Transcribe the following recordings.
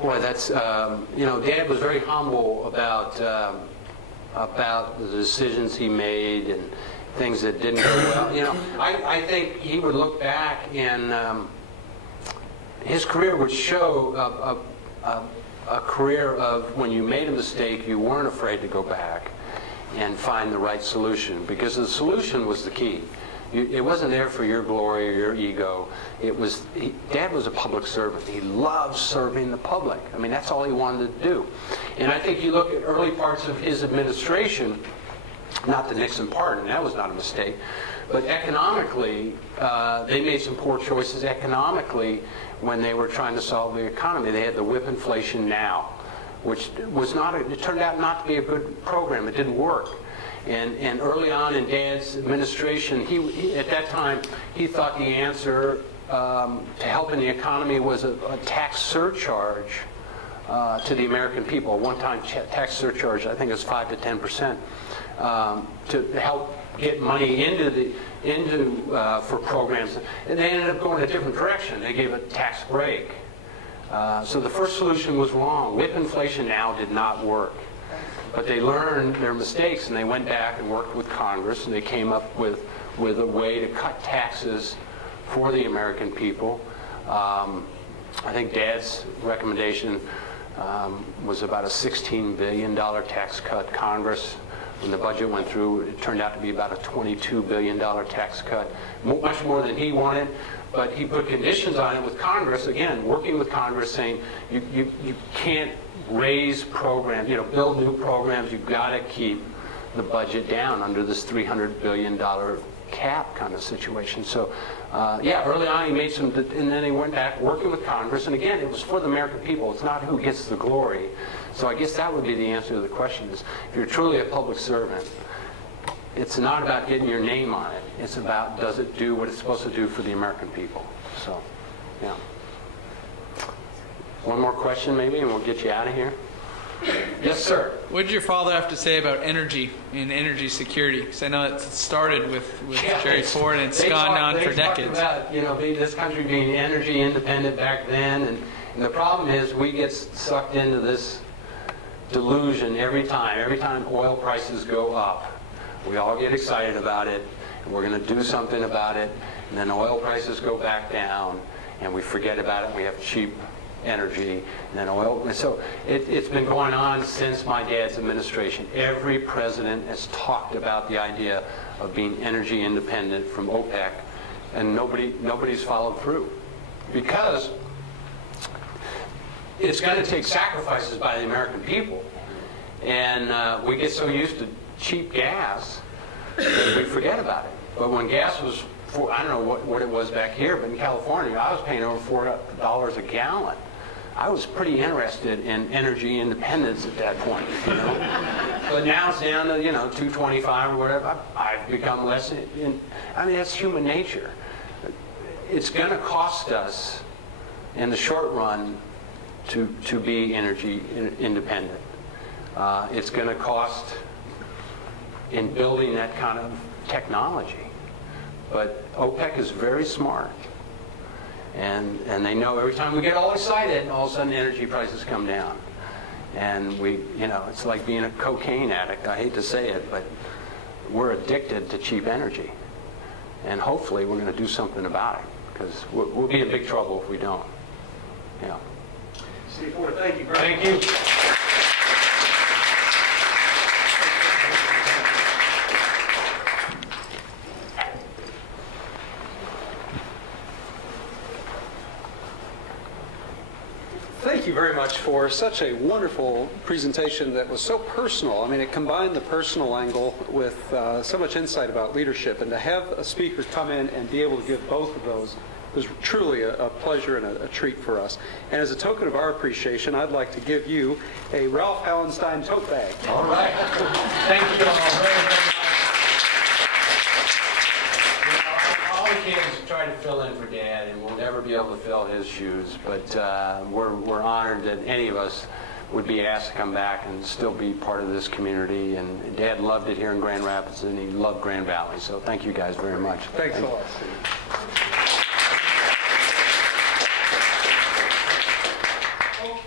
Boy, that's, you know, Dad was very humble about the decisions he made and things that didn't go well. You know, I think he would look back and his career would show a career of when you made a mistake, you weren't afraid to go back and find the right solution, because the solution was the key. It wasn't there for your glory or your ego. It was, Dad was a public servant. He loved serving the public. I mean, that's all he wanted to do. And I think you look at early parts of his administration, not the Nixon part, and that was not a mistake, but economically, they made some poor choices economically when they were trying to solve the economy. They had the whip inflation now, which was not, it turned out not to be a good program. It didn't work. And early on in Dad's administration, he at that time, he thought the answer to helping the economy was a tax surcharge to the American people, a one-time tax surcharge. I think it was 5 to 10%, to help get money for programs. And they ended up going a different direction. They gave a tax break. So the first solution was wrong. Whip inflation now did not work. But they learned their mistakes, and they went back and worked with Congress, and they came up with a way to cut taxes for the American people. I think Dad's recommendation was about a $16 billion tax cut. Congress, when the budget went through, it turned out to be about a $22 billion tax cut, much more than he wanted. But he put conditions on it with Congress, again, working with Congress, saying you can't raise programs, you know, build new programs. You've got to keep the budget down under this $300 billion cap kind of situation. So, yeah, early on he made some, and then he went back working with Congress. And again, it was for the American people. It's not who gets the glory. So I guess that would be the answer to the question: is if you're truly a public servant, it's not about getting your name on it. It's about, does it do what it's supposed to do for the American people? So, yeah. One more question maybe, and we'll get you out of here. Yes, sir. What did your father have to say about energy and energy security? Because I know it started with Jerry Ford, and it's gone on for decades. They talked about, you know, this country being energy independent back then, and the problem is we get sucked into this delusion every time. Every time oil prices go up, we all get excited about it, and we're going to do something about it, and then oil prices go back down, and we forget about it. We have cheap energy, and then oil. So it's been going on since my dad's administration. Every president has talked about the idea of being energy independent from OPEC, and nobody's followed through, because it's going to take sacrifices by the American people, and we get so used to cheap gas that we forget about it. But when gas was, I don't know what it was back here, but in California, I was paying over $4 a gallon. I was pretty interested in energy independence at that point, you know. But now it's down to, you know, $2.25 or whatever. I've become less. I mean, that's human nature. It's going to cost us, in the short run, to be energy independent. It's going to cost in building that kind of technology. But OPEC is very smart. And they know every time we get all excited, all of a sudden energy prices come down. And we, you know, it's like being a cocaine addict. I hate to say it, but we're addicted to cheap energy. And hopefully we're going to do something about it, because we'll be in big trouble if we don't. Yeah. Steve Ford, thank you. Thank you. Thank you very much for such a wonderful presentation that was so personal. I mean, it combined the personal angle with so much insight about leadership, and to have a speaker come in and be able to give both of those was truly a pleasure and a treat for us. And as a token of our appreciation, I'd like to give you a Ralph Hauenstein tote bag. All right. Thank you all very, very much. All we can is try to fill in for Dad, and we'll never be able to fill his shoes, but we're honored that any of us would be asked to come back and still be part of this community. And Dad loved it here in Grand Rapids, and he loved Grand Valley. So thank you guys very much. Thanks a lot, Steve.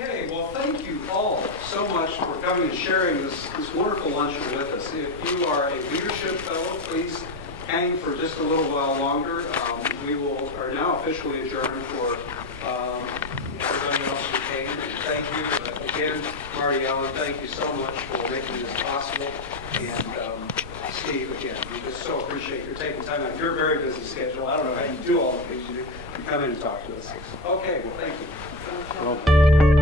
Okay. so much for coming and sharing this wonderful luncheon with us. If you are a leadership fellow, please hang for just a little while longer. We are now officially adjourned for everybody else who came. And thank you again, Marty Allen. Thank you so much for making this possible. And Steve, again, we just so appreciate your taking time out of your very busy schedule. I don't know how you do all the things you do. You come in and talk to us. Okay, well, thank you. Well,